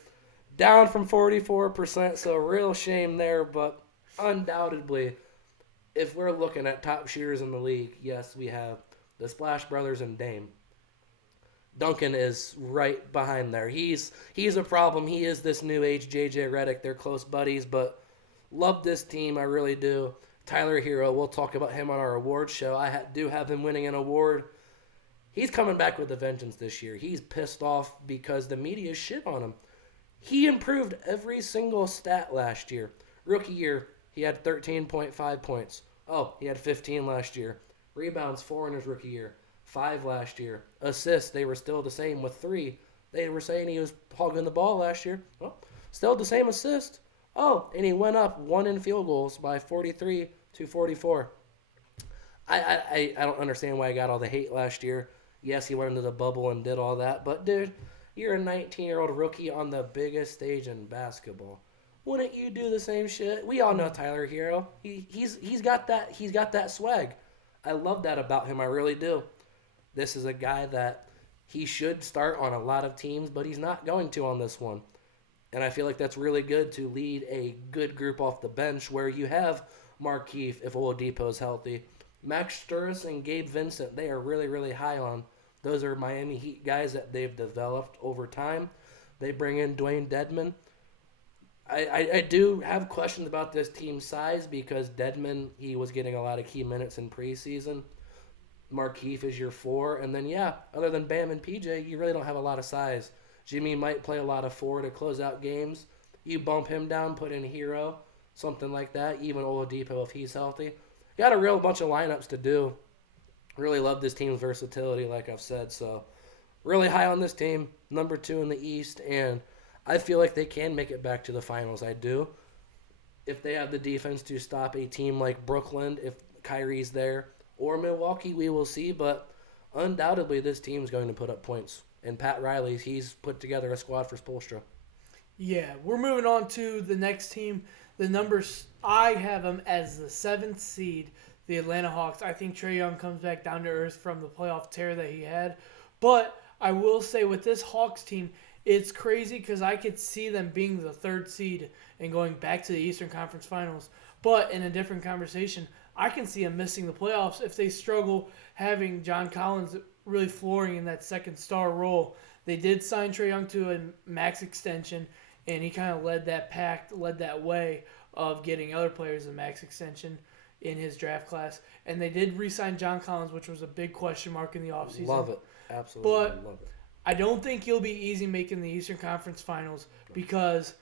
Down from 44%, so a real shame there. But undoubtedly, if we're looking at top shooters in the league, yes, we have the Splash Brothers and Dame. Duncan is right behind there. He's a problem. He is this new age JJ Redick. They're close buddies, but love this team. I really do. Tyler Hero, we'll talk about him on our award show. I do have him winning an award. He's coming back with a vengeance this year. He's pissed off because the media shit on him. He improved every single stat last year. Rookie year, he had 13.5 points. Oh, he had 15 last year. Rebounds, 4 in his rookie year. 5 last year. Assists, they were still the same with 3. They were saying he was hogging the ball last year. Well, still the same assist. Oh, and he went up 1 in field goals by 43 to 44. I don't understand why I got all the hate last year. Yes, he went into the bubble and did all that. But, dude, you're a 19-year-old rookie on the biggest stage in basketball. Wouldn't you do the same shit? We all know Tyler Hero. He's got that swag. I love that about him. I really do. This is a guy that he should start on a lot of teams, but he's not going to on this one. And I feel like that's really good to lead a good group off the bench where you have Markieff if Oladipo is healthy. Max Strus and Gabe Vincent, they are really, really high on. Those are Miami Heat guys that they've developed over time. They bring in Dwayne Dedmon. I do have questions about this team's size because Dedmon, he was getting a lot of key minutes in preseason. Markieff is your 4. And then, yeah, other than Bam and PJ, you really don't have a lot of size. Jimmy might play a lot of 4 to close out games. You bump him down, put in Hero, something like that. Even Oladipo if he's healthy. Got a real bunch of lineups to do. Really love this team's versatility, like I've said. So, really high on this team. Number 2 in the East. And I feel like they can make it back to the finals. I do. If they have the defense to stop a team like Brooklyn, if Kyrie's there, or Milwaukee, we will see. But undoubtedly, this team's going to put up points. And Pat Riley, he's put together a squad for Spoelstra. Yeah, we're moving on to the next team. The numbers, I have them as the 7th seed, the Atlanta Hawks. I think Trae Young comes back down to earth from the playoff tear that he had. But I will say with this Hawks team, it's crazy because I could see them being the 3rd seed and going back to the Eastern Conference Finals. But in a different conversation, I can see them missing the playoffs if they struggle having John Collins really flooring in that second star role. They did sign Trae Young to a max extension, and he kind of led that way of getting other players a max extension. in his draft class. And they did re-sign John Collins, which was a big question mark in the offseason. Love it. Absolutely But love it. I don't think he'll be easy making the Eastern Conference Finals because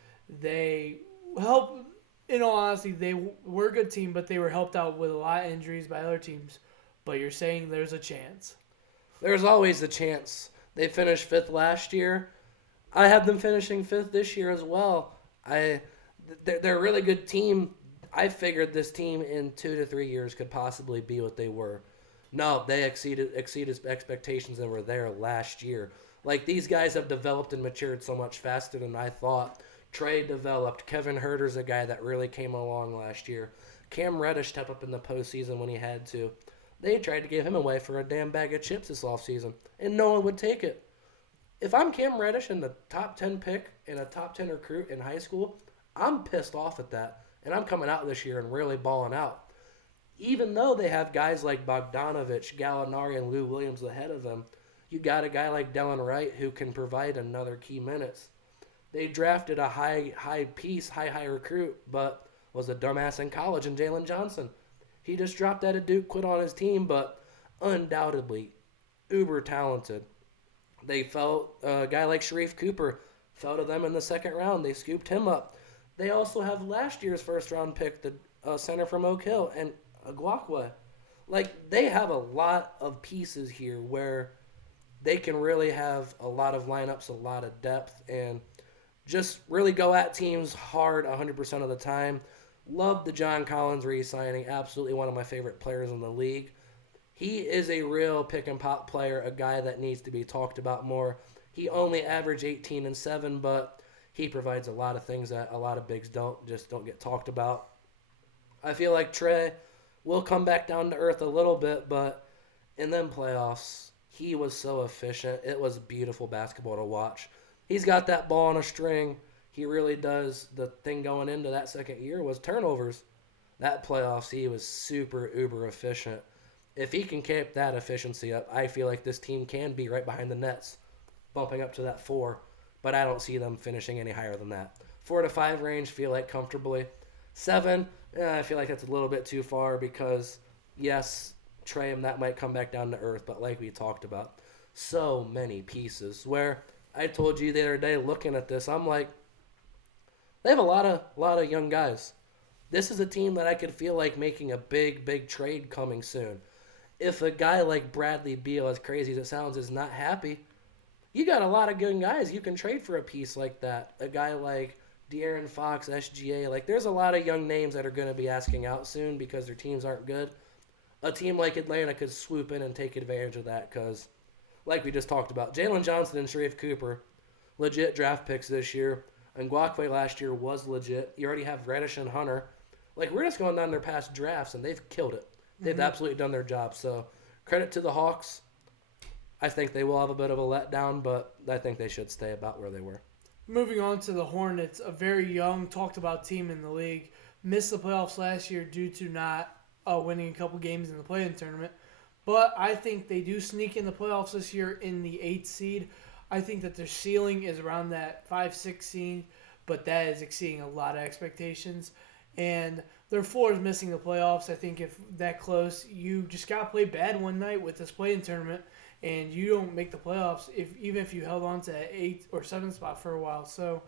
they help. In all honesty, they were a good team, but they were helped out with a lot of injuries by other teams. But you're saying there's a chance. There's always the chance. They finished fifth last year. I have them finishing fifth this year as well. They're a really good team. I figured this team in 2 to 3 years could possibly be what they were. No, they exceeded expectations and were there last year. Like, these guys have developed and matured so much faster than I thought. Trey developed. Kevin Herter's a guy that really came along last year. Cam Reddish stepped up in the postseason when he had to. They tried to give him away for a damn bag of chips this offseason, and no one would take it. If I'm Cam Reddish and the top 10 pick and a top 10 recruit in high school, I'm pissed off at that, and I'm coming out this year and really balling out. Even though they have guys like Bogdanovich, Gallinari, and Lou Williams ahead of them, you got a guy like Dylan Wright who can provide another key minutes. They drafted a high recruit, but was a dumbass in college in Jalen Johnson. He just dropped out of Duke, quit on his team, but undoubtedly uber talented. They felt a guy like Sharif Cooper fell to them in the second round. They scooped him up. They also have last year's first round pick, the center from Oak Hill, and Aguakwa. Like, they have a lot of pieces here where they can really have a lot of lineups, a lot of depth, and just really go at teams hard 100% of the time. Love the John Collins re-signing. Absolutely one of my favorite players in the league. He is a real pick-and-pop player, a guy that needs to be talked about more. He only averaged 18 and 7, but he provides a lot of things that a lot of bigs don't get talked about. I feel like Trey will come back down to earth a little bit, but in them playoffs, he was so efficient. It was beautiful basketball to watch. He's got that ball on a string. He really does. The thing going into that second year was turnovers. That playoffs, he was super, uber efficient. If he can keep that efficiency up, I feel like this team can be right behind the Nets, bumping up to that 4. But I don't see them finishing any higher than that. 4 to 5 range, feel like comfortably. 7, I feel like that's a little bit too far because, yes, Trey and that might come back down to earth, but like we talked about, so many pieces where I told you the other day looking at this, I'm like, they have a lot of young guys. This is a team that I could feel like making a big trade coming soon. If a guy like Bradley Beal, as crazy as it sounds, is not happy, you got a lot of good guys you can trade for a piece like that. A guy like De'Aaron Fox, SGA. Like, there's a lot of young names that are going to be asking out soon because their teams aren't good. A team like Atlanta could swoop in and take advantage of that because, like we just talked about, Jalen Johnson and Sharif Cooper, legit draft picks this year. And Nguakwe last year was legit. You already have Reddish and Hunter. Like, we're just going down their past drafts, and they've killed it. They've absolutely done their job. So, credit to the Hawks. I think they will have a bit of a letdown, but I think they should stay about where they were. Moving on to the Hornets, a very young, talked about team in the league. Missed the playoffs last year due to not winning a couple games in the play-in tournament. But I think they do sneak in the playoffs this year in the 8th seed. I think that their ceiling is around that 5-6 seed, but that is exceeding a lot of expectations. And their floor is missing the playoffs. I think if that close, you just got to play bad one night with this play-in tournament, and you don't make the playoffs even if you held on to that 8th or 7th spot for a while. So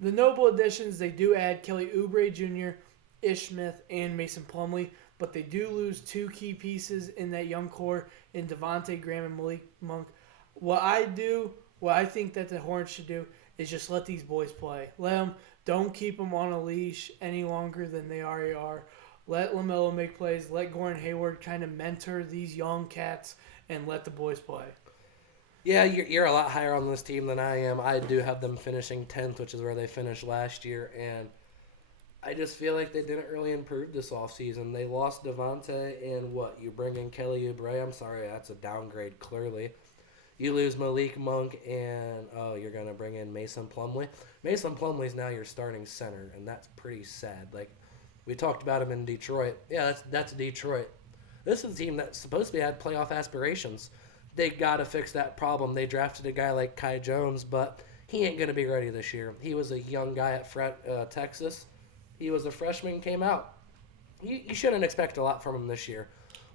the notable additions, they do add Kelly Oubre Jr., Ish Smith, and Mason Plumlee, but they do lose 2 key pieces in that young core in Devontae Graham and Malik Monk. What I think that the Hornets should do is just let these boys play. Don't keep them on a leash any longer than they already are. Let LaMelo make plays. Let Gordon Hayward kind of mentor these young cats and let the boys play. Yeah, you're a lot higher on this team than I am. I do have them finishing 10th, which is where they finished last year, and I just feel like they didn't really improve this offseason. They lost Devontae, and what? You bring in Kelly Oubre? I'm sorry, that's a downgrade, clearly. You lose Malik Monk, and you're going to bring in Mason Plumlee. Mason Plumlee's now your starting center, and that's pretty sad. Like, we talked about him in Detroit. Yeah, that's Detroit. This is a team that supposedly had playoff aspirations. They got to fix that problem. They drafted a guy like Kai Jones, but he ain't going to be ready this year. He was a young guy at Texas. He was a freshman, came out. you shouldn't expect a lot from him this year.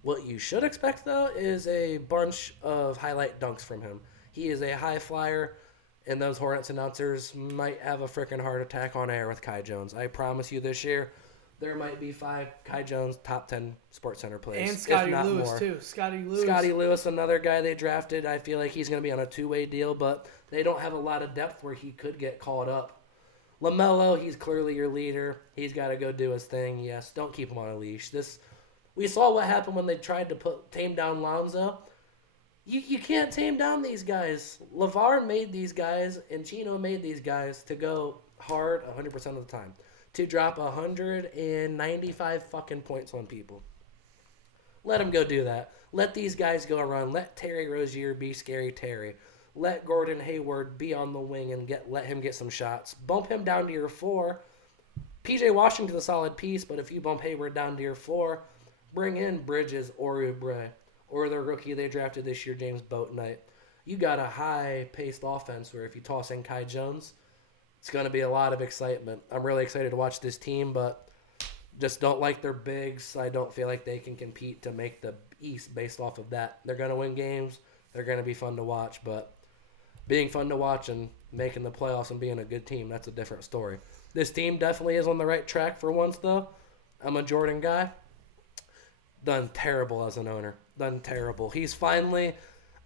What you should expect, though, is a bunch of highlight dunks from him. He is a high flyer, and those Hornets announcers might have a freaking heart attack on air with Kai Jones. I promise you this year, there might be 5 Kai Jones top 10 SportsCenter plays. And Scotty if not Lewis, more. too. Scotty Lewis, another guy they drafted. I feel like he's going to be on a 2-way deal, but they don't have a lot of depth where he could get called up. LaMelo, he's clearly your leader. He's got to go do his thing. Yes, don't keep him on a leash. We saw what happened when they tried to tame down Lonzo. You can't tame down these guys. LeVar made these guys, and Chino made these guys to go hard 100% of the time. To drop 195 fucking points on people. Let them go do that. Let these guys go run. Let Terry Rozier be Scary Terry. Let Gordon Hayward be on the wing and let him get some shots. Bump him down to your 4. PJ Washington's a solid piece, but if you bump Hayward down to your 4, bring in Bridges or Oubre or the rookie they drafted this year, James Boatnight. You got a high-paced offense where if you toss in Kai Jones, it's going to be a lot of excitement. I'm really excited to watch this team, but just don't like their bigs. I don't feel like they can compete to make the East based off of that. They're going to win games. They're going to be fun to watch, but being fun to watch and making the playoffs and being a good team, that's a different story. This team definitely is on the right track for once, though. I'm a Jordan guy. Done terrible as an owner. Done terrible. He's finally,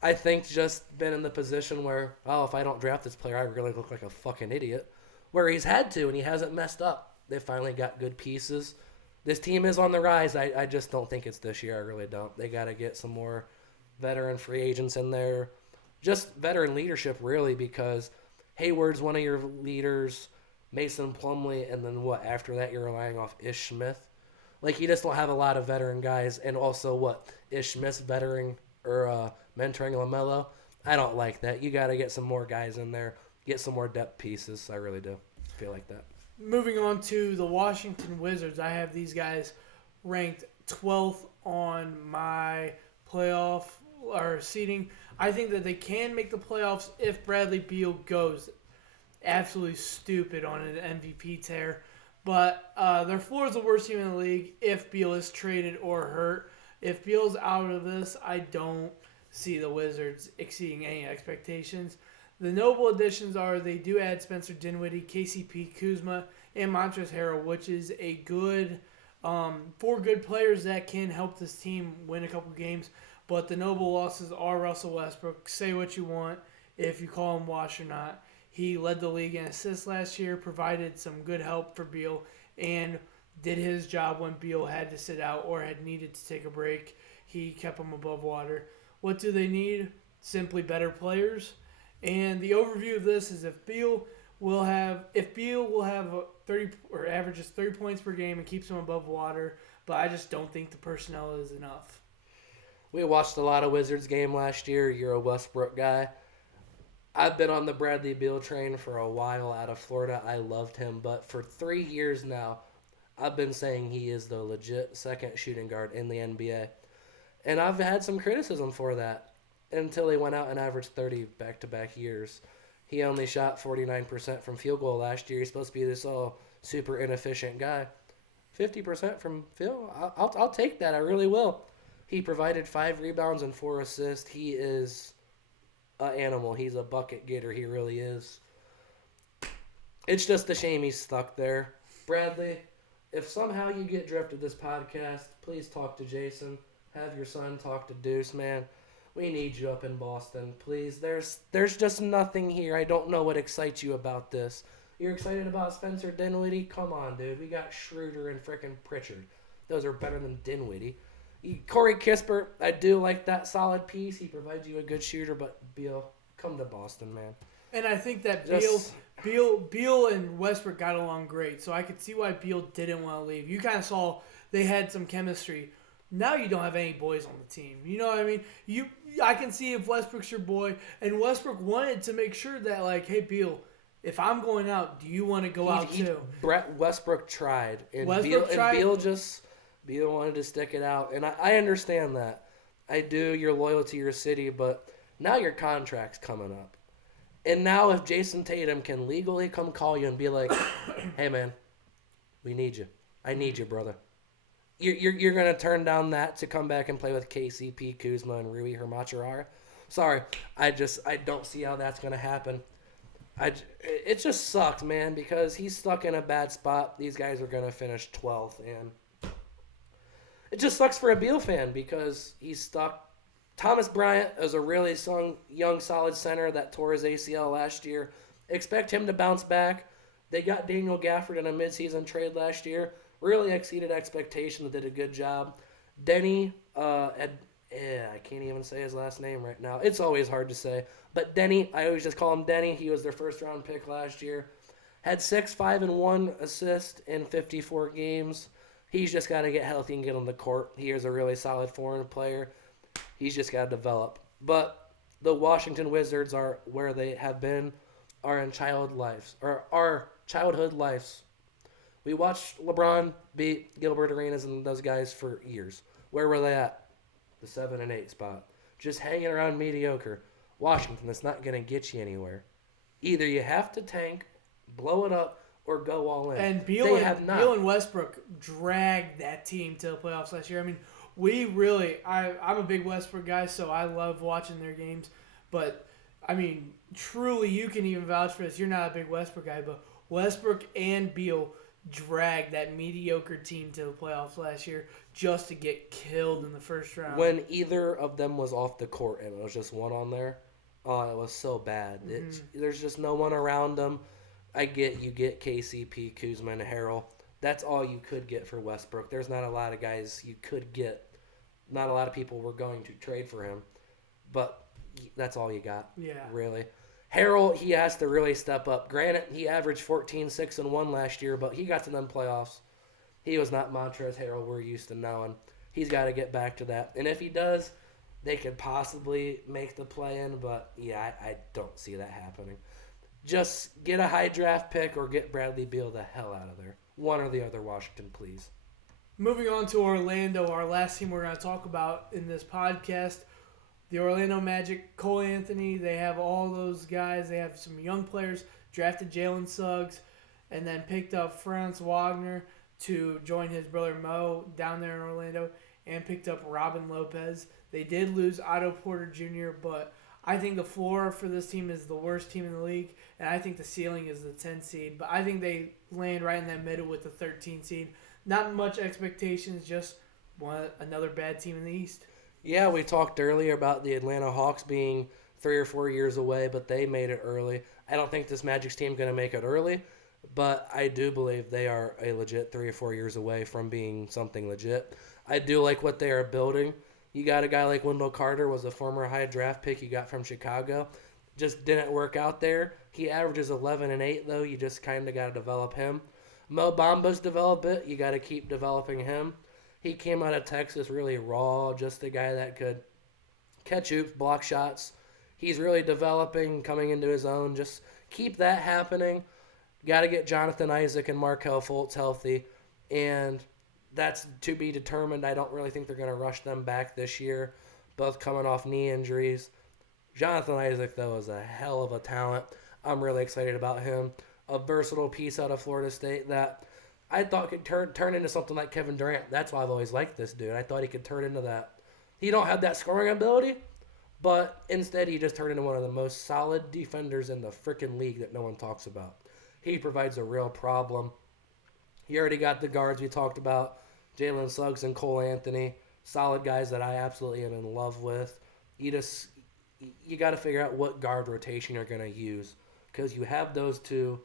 I think, just been in the position where, if I don't draft this player, I really look like a fucking idiot. Where he's had to, and he hasn't messed up. They finally got good pieces. This team is on the rise. I just don't think it's this year. I really don't. They got to get some more veteran free agents in there. Just veteran leadership, really, because Hayward's one of your leaders, Mason Plumlee, and then what? After that, you're relying off Ish Smith. Like, you just don't have a lot of veteran guys. And also, what? Ish Smith's veteran or mentoring LaMelo? I don't like that. You got to get some more guys in there. Get some more depth pieces. I really do feel like that. Moving on to the Washington Wizards, I have these guys ranked 12th on my playoff or seeding. I think that they can make the playoffs if Bradley Beal goes absolutely stupid on an MVP tear. But their floor is the worst team in the league if Beal is traded or hurt. If Beal's out of this, I don't see the Wizards exceeding any expectations. The notable additions are they do add Spencer Dinwiddie, KCP, Kuzma, and Montrezl Harrell, which is a good 4 good players that can help this team win a couple games. But the notable losses are Russell Westbrook. Say what you want if you call him wash or not. He led the league in assists last year, provided some good help for Beal, and did his job when Beal had to sit out or had needed to take a break. He kept him above water. What do they need? Simply better players. And the overview of this is if Beal will have 30 or averages 30 points per game and keeps him above water, but I just don't think the personnel is enough. We watched a lot of Wizards game last year. You're a Westbrook guy. I've been on the Bradley Beal train for a while out of Florida. I loved him, but for 3 years now, I've been saying he is the legit second shooting guard in the NBA. And I've had some criticism for that until he went out and averaged 30 back-to-back years. He only shot 49% from field goal last year. He's supposed to be this super inefficient guy. 50% from field, I'll take that. I really will. He provided 5 rebounds and 4 assists. He is an animal. He's a bucket getter. He really is. It's just a shame he's stuck there. Bradley, if somehow you get drafted this podcast, please talk to Jason. Have your son talk to Deuce, man. We need you up in Boston, please. There's just nothing here. I don't know what excites you about this. You're excited about Spencer Dinwiddie? Come on, dude. We got Schroeder and frickin' Pritchard. Those are better than Dinwiddie. Corey Kispert, I do like that solid piece. He provides you a good shooter, but Beal, come to Boston, man. And I think that Beal and Westbrook got along great, so I could see why Beal didn't want to leave. You kind of saw they had some chemistry. Now you don't have any boys on the team. You know what I mean? I can see if Westbrook's your boy, and Westbrook wanted to make sure that, like, hey, Beal, if I'm going out, do you want to go out too? Westbrook tried, and Beal wanted to stick it out, and I understand that. I do. You're loyal to your city, but now your contract's coming up. And now if Jason Tatum can legally come call you and be like, hey, man, we need you. I need you, brother. You're going to turn down that to come back and play with KCP, Kuzma, and Rui Hermachirara? Sorry, I don't see how that's going to happen. It just sucks, man, because he's stuck in a bad spot. These guys are going to finish 12th, and it just sucks for a Beal fan because he's stuck. Thomas Bryant is a really young, solid center that tore his ACL last year. Expect him to bounce back. They got Daniel Gafford in a midseason trade last year. Really exceeded expectations, did a good job. Denny, I can't even say his last name right now. It's always hard to say. But Denny, I always just call him Denny. He was their first-round pick last year. Had 6, 5, and 1 assists in 54 games. He's just got to get healthy and get on the court. He is a really solid foreign player. He's just got to develop. But the Washington Wizards are where they have been our childhood lives. We watched LeBron beat Gilbert Arenas and those guys for years. Where were they at? The 7 and 8 spot. Just hanging around mediocre. Washington, that's not going to get you anywhere. Either you have to tank, blow it up, or go all in. And Beal and Westbrook dragged that team to the playoffs last year. I mean, I'm a big Westbrook guy, so I love watching their games. But, I mean, truly, you can even vouch for this. You're not a big Westbrook guy, but Westbrook and Beal dragged that mediocre team to the playoffs last year just to get killed in the first round. When either of them was off the court and it was just one on there, oh, it was so bad. There's just no one around them. You get KCP, Kuzma, and Harrell. That's all you could get for Westbrook. There's not a lot of guys you could get. Not a lot of people were going to trade for him. But that's all you got, really. Harrell, he has to really step up. Granted, he averaged 14, 6, and 1 last year, but he got to them playoffs. He was not Montrezl Harrell we're used to knowing. He's got to get back to that. And if he does, they could possibly make the play-in, but, I don't see that happening. Just get a high draft pick or get Bradley Beal the hell out of there. One or the other, Washington, please. Moving on to Orlando, our last team we're going to talk about in this podcast. The Orlando Magic, Cole Anthony, they have all those guys. They have some young players, drafted Jalen Suggs, and then picked up Franz Wagner to join his brother Mo down there in Orlando, and picked up Robin Lopez. They did lose Otto Porter Jr., but I think the floor for this team is the worst team in the league, and I think the ceiling is the 10 seed. But I think they land right in that middle with the 13 seed. Not much expectations, just another bad team in the East. Yeah, we talked earlier about the Atlanta Hawks being 3 or 4 years away, but they made it early. I don't think this Magic's team going to make it early, but I do believe they are a legit 3 or 4 years away from being something legit. I do like what they are building. You got a guy like Wendell Carter, was a former high draft pick you got from Chicago. Just didn't work out there. He averages 11 and 8, though. You just kind of got to develop him. Mo Bamba's developed it. You got to keep developing him. He came out of Texas really raw, just a guy that could catch hoops, block shots. He's really developing, coming into his own. Just keep that happening. Got to get Jonathan Isaac and Markelle Fultz healthy, and that's to be determined. I don't really think they're going to rush them back this year, both coming off knee injuries. Jonathan Isaac, though, is a hell of a talent. I'm really excited about him. A versatile piece out of Florida State that I thought could turn into something like Kevin Durant. That's why I've always liked this dude. I thought he could turn into that. He don't have that scoring ability, but instead he just turned into one of the most solid defenders in the freaking league that no one talks about. He provides a real problem. You already got the guards we talked about, Jalen Suggs and Cole Anthony. Solid guys that I absolutely am in love with. You got to figure out what guard rotation you're going to use because you have those two.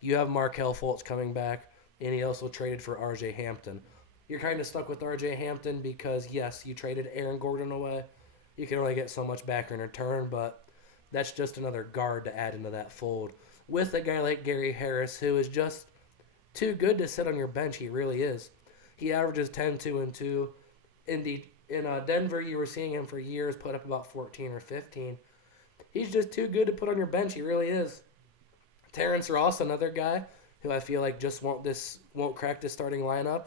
You have Markelle Fultz coming back. And he also traded for R.J. Hampton. You're kind of stuck with R.J. Hampton because, yes, you traded Aaron Gordon away. You can only get so much back in return, but that's just another guard to add into that fold. With a guy like Gary Harris, who is just too good to sit on your bench. He really is. He averages 10, 2, and 2. In Denver, you were seeing him for years put up about 14 or 15. He's just too good to put on your bench. He really is. Terrence Ross, another guy who I feel like just won't crack the starting lineup.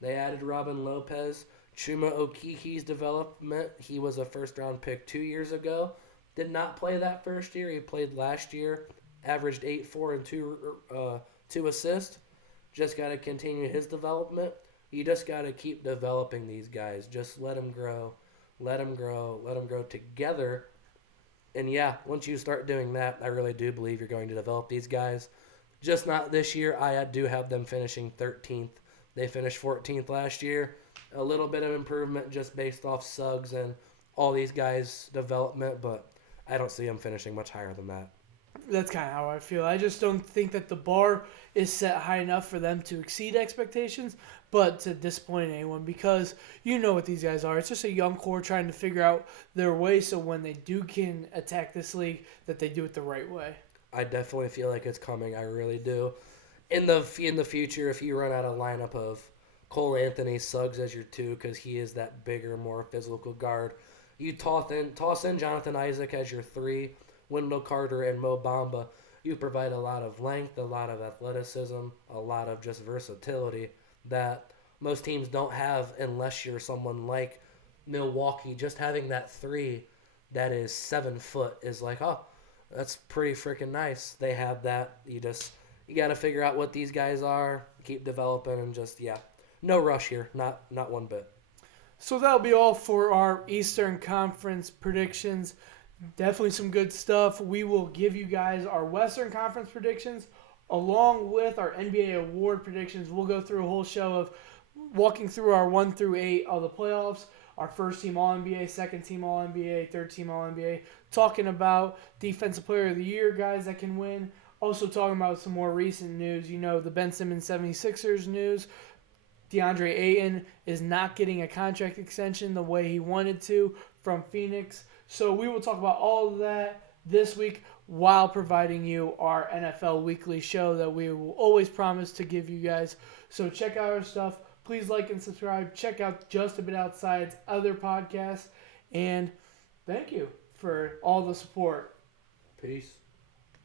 They added Robin Lopez. Chuma Okeke's development. He was a first-round pick 2 years ago. Did not play that first year. He played last year. Averaged 8, 4, and 2 assists. Just got to continue his development. You just got to keep developing these guys. Just let them grow, let them grow, let them grow together. And yeah, once you start doing that, I really do believe you're going to develop these guys. Just not this year. I do have them finishing 13th. They finished 14th last year. A little bit of improvement just based off Suggs and all these guys' development, but I don't see them finishing much higher than that. That's kind of how I feel. I just don't think that the bar is set high enough for them to exceed expectations, but to disappoint anyone because you know what these guys are. It's just a young core trying to figure out their way so when they do can attack this league, that they do it the right way. I definitely feel like it's coming. I really do. In the future, if you run out a lineup of Cole Anthony, Suggs as your two, because he is that bigger, more physical guard, you toss in Jonathan Isaac as your three, Wendell Carter and Mo Bamba. You provide a lot of length, a lot of athleticism, a lot of just versatility that most teams don't have unless you're someone like Milwaukee. Just having that three that is 7 foot is like, oh, that's pretty freaking nice. They have that. You got to figure out what these guys are, keep developing, and just no rush here, not one bit. So that'll be all for our Eastern Conference predictions. Definitely some good stuff. We will give you guys our Western Conference predictions along with our NBA award predictions. We'll go through a whole show of walking through our 1 through 8 of the playoffs, our first team All-NBA, second team All-NBA, third team All-NBA, talking about Defensive Player of the Year guys that can win. Also talking about some more recent news. You know, the Ben Simmons 76ers news. DeAndre Ayton is not getting a contract extension the way he wanted to from Phoenix. So we will talk about all of that this week while providing you our NFL Weekly show that we will always promise to give you guys. So check out our stuff. Please like and subscribe. Check out Just a Bit Outside's other podcasts. And thank you for all the support. Peace.